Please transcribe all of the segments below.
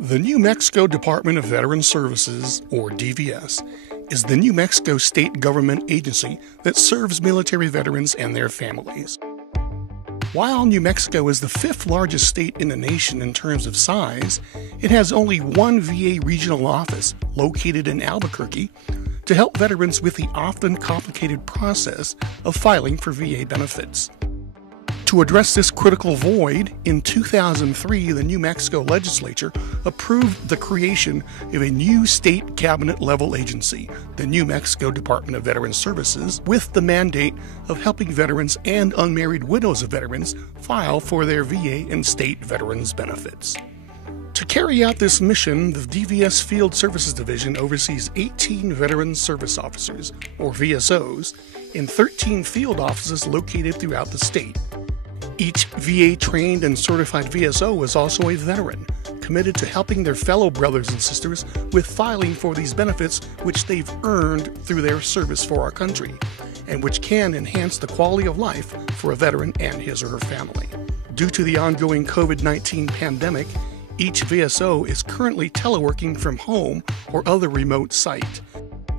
The New Mexico Department of Veterans Services, or DVS, is the New Mexico state government agency that serves military veterans and their families. While New Mexico is the fifth largest state in the nation in terms of size, it has only one VA regional office located in Albuquerque to help veterans with the often complicated process of filing for VA benefits. To address this critical void, in 2003, the New Mexico legislature approved the creation of a new state cabinet-level agency, the New Mexico Department of Veterans Services, with the mandate of helping veterans and unmarried widows of veterans file for their VA and state veterans benefits. To carry out this mission, the DVS Field Services Division oversees 18 Veteran Service Officers, or VSOs, in 13 field offices located throughout the state. Each VA-trained and certified VSO is also a veteran, committed to helping their fellow brothers and sisters with filing for these benefits which they've earned through their service for our country, and which can enhance the quality of life for a veteran and his or her family. Due to the ongoing COVID-19 pandemic, each VSO is currently teleworking from home or other remote site.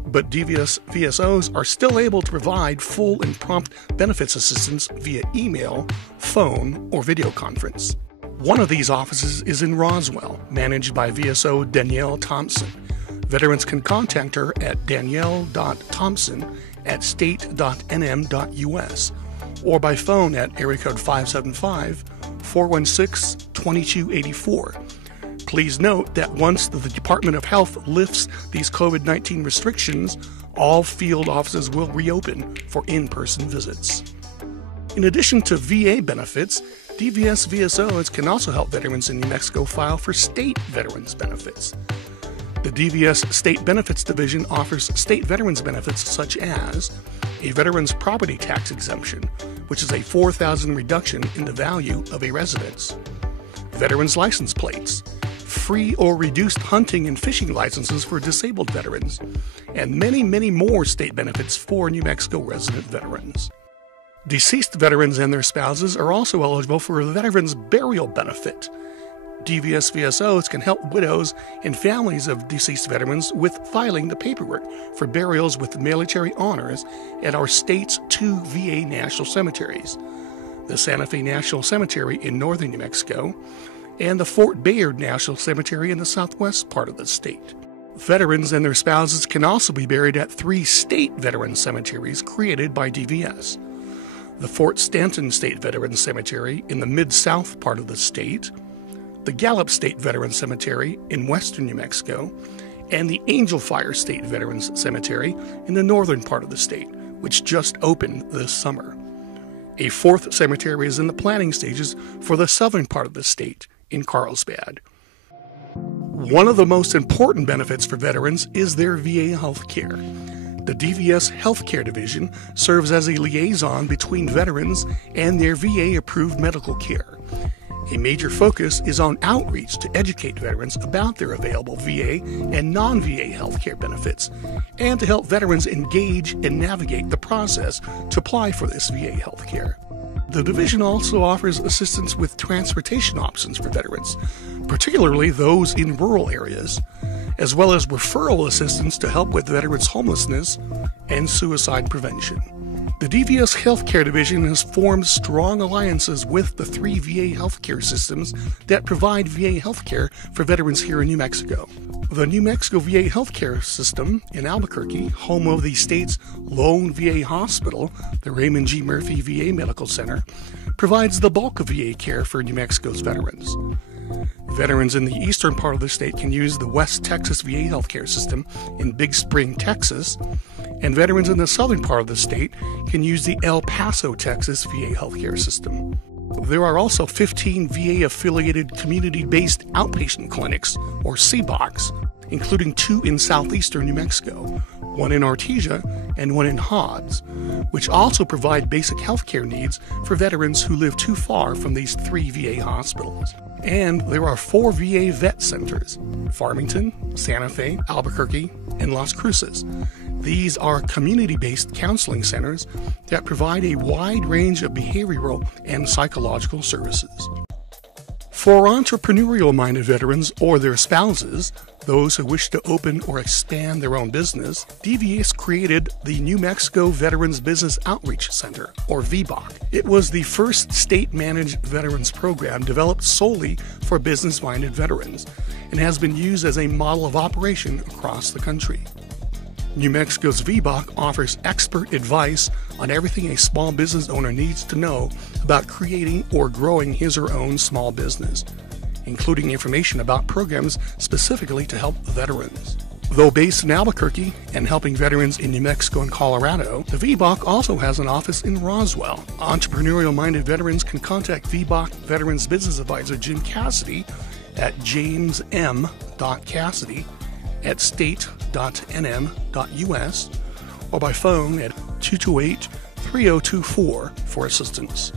But DVS VSOs are still able to provide full and prompt benefits assistance via email, phone, or video conference. One of these offices is in Roswell, managed by VSO Danielle Thompson. Veterans can contact her at danielle.thompson@state.nm.us or by phone at area code 575-416-2284. Please note that once the Department of Health lifts these COVID-19 restrictions, all field offices will reopen for in-person visits. In addition to VA benefits, DVS VSOs can also help veterans in New Mexico file for state veterans benefits. The DVS State Benefits Division offers state veterans benefits such as a veteran's property tax exemption, which is a $4,000 reduction in the value of a residence, veterans license plates, free or reduced hunting and fishing licenses for disabled veterans, and many, many more state benefits for New Mexico resident veterans. Deceased veterans and their spouses are also eligible for a veteran's burial benefit. DVS VSOs can help widows and families of deceased veterans with filing the paperwork for burials with military honors at our state's two VA national cemeteries, the Santa Fe National Cemetery in northern New Mexico and the Fort Bayard National Cemetery in the southwest part of the state. Veterans and their spouses can also be buried at 3 state veteran cemeteries created by DVS. The Fort Stanton State Veterans Cemetery in the mid-south part of the state, the Gallup State Veterans Cemetery in western New Mexico, and the Angel Fire State Veterans Cemetery in the northern part of the state, which just opened this summer. A 4th cemetery is in the planning stages for the southern part of the state, in Carlsbad. One of the most important benefits for veterans is their VA health care. The DVS Healthcare Division serves as a liaison between veterans and their VA-approved medical care. A major focus is on outreach to educate veterans about their available VA and non-VA healthcare benefits, and to help veterans engage and navigate the process to apply for this VA healthcare. The division also offers assistance with transportation options for veterans, particularly those in rural areas, as well as referral assistance to help with veterans' homelessness and suicide prevention. The DVS Healthcare Division has formed strong alliances with the 3 VA healthcare systems that provide VA healthcare for veterans here in New Mexico. The New Mexico VA healthcare system in Albuquerque, home of the state's lone VA hospital, the Raymond G. Murphy VA Medical Center, provides the bulk of VA care for New Mexico's veterans. Veterans in the eastern part of the state can use the West Texas VA healthcare system in Big Spring, Texas, and veterans in the southern part of the state can use the El Paso, Texas VA healthcare system. There are also 15 VA-affiliated community-based outpatient clinics, or CBOCs, including 2 in southeastern New Mexico, one in Artesia and one in Hodds, which also provide basic health care needs for veterans who live too far from these 3 VA hospitals. And there are 4 VA vet centers: Farmington, Santa Fe, Albuquerque, and Las Cruces. These are community-based counseling centers that provide a wide range of behavioral and psychological services. For entrepreneurial-minded veterans or their spouses, those who wish to open or expand their own business, DVS created the New Mexico Veterans Business Outreach Center, or VBOC. It was the first state-managed veterans program developed solely for business-minded veterans and has been used as a model of operation across the country. New Mexico's VBOC offers expert advice on everything a small business owner needs to know about creating or growing his or own small business, including information about programs specifically to help veterans. Though based in Albuquerque and helping veterans in New Mexico and Colorado, the VBOC also has an office in Roswell. Entrepreneurial-minded veterans can contact VBOC Veterans Business Advisor Jim Cassidy at jamesm.cassidy@state.nm.us or by phone at 228-3024 for assistance.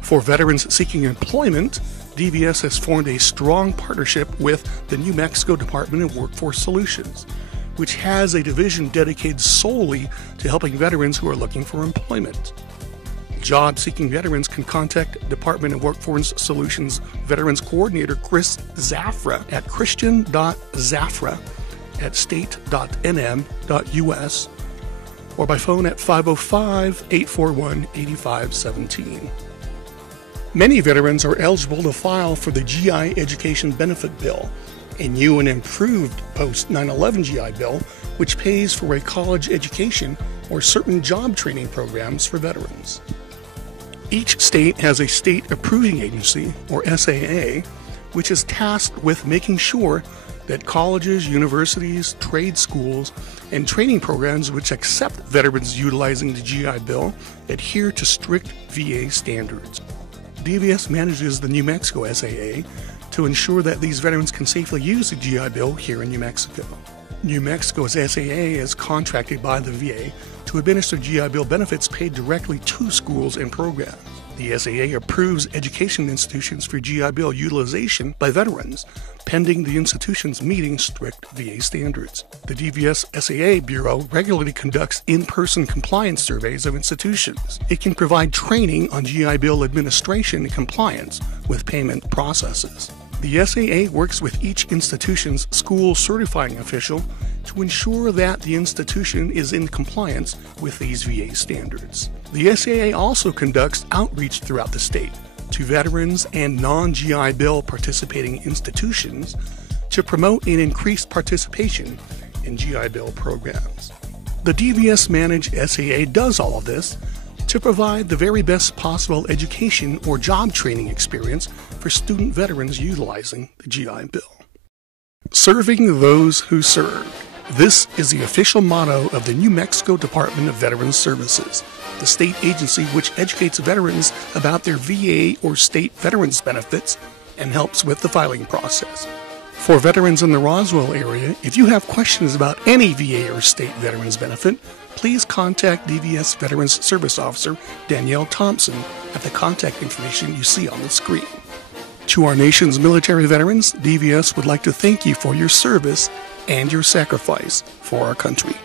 For veterans seeking employment, DVS has formed a strong partnership with the New Mexico Department of Workforce Solutions, which has a division dedicated solely to helping veterans who are looking for employment. Job-seeking veterans can contact Department of Workforce Solutions Veterans Coordinator Chris Zafra at christian.zafra@state.nm.us or by phone at 505-841-8517. Many veterans are eligible to file for the GI Education Benefit Bill, a new and improved post-9/11 GI Bill which pays for a college education or certain job training programs for veterans. Each state has a state approving agency, or SAA, which is tasked with making sure that colleges, universities, trade schools, and training programs which accept veterans utilizing the GI Bill adhere to strict VA standards. DVS manages the New Mexico SAA to ensure that these veterans can safely use the GI Bill here in New Mexico. New Mexico's SAA is contracted by the VA to administer GI Bill benefits paid directly to schools and programs. The SAA approves education institutions for GI Bill utilization by veterans, pending the institutions meeting strict VA standards. The DVS SAA Bureau regularly conducts in-person compliance surveys of institutions. It can provide training on GI Bill administration and compliance with payment processes. The SAA works with each institution's school certifying official to ensure that the institution is in compliance with these VA standards. The SAA also conducts outreach throughout the state to veterans and non-GI Bill participating institutions to promote an increased participation in GI Bill programs. The DVS managed SAA does all of this to provide the very best possible education or job training experience for student veterans utilizing the GI Bill. Serving those who serve. This is the official motto of the New Mexico Department of Veterans Services, the state agency which educates veterans about their VA or state veterans benefits and helps with the filing process. For veterans in the Roswell area, if you have questions about any VA or state veterans benefit, please contact DVS Veterans Service Officer Danielle Thompson at the contact information you see on the screen. To our nation's military veterans, DVS would like to thank you for your service and your sacrifice for our country.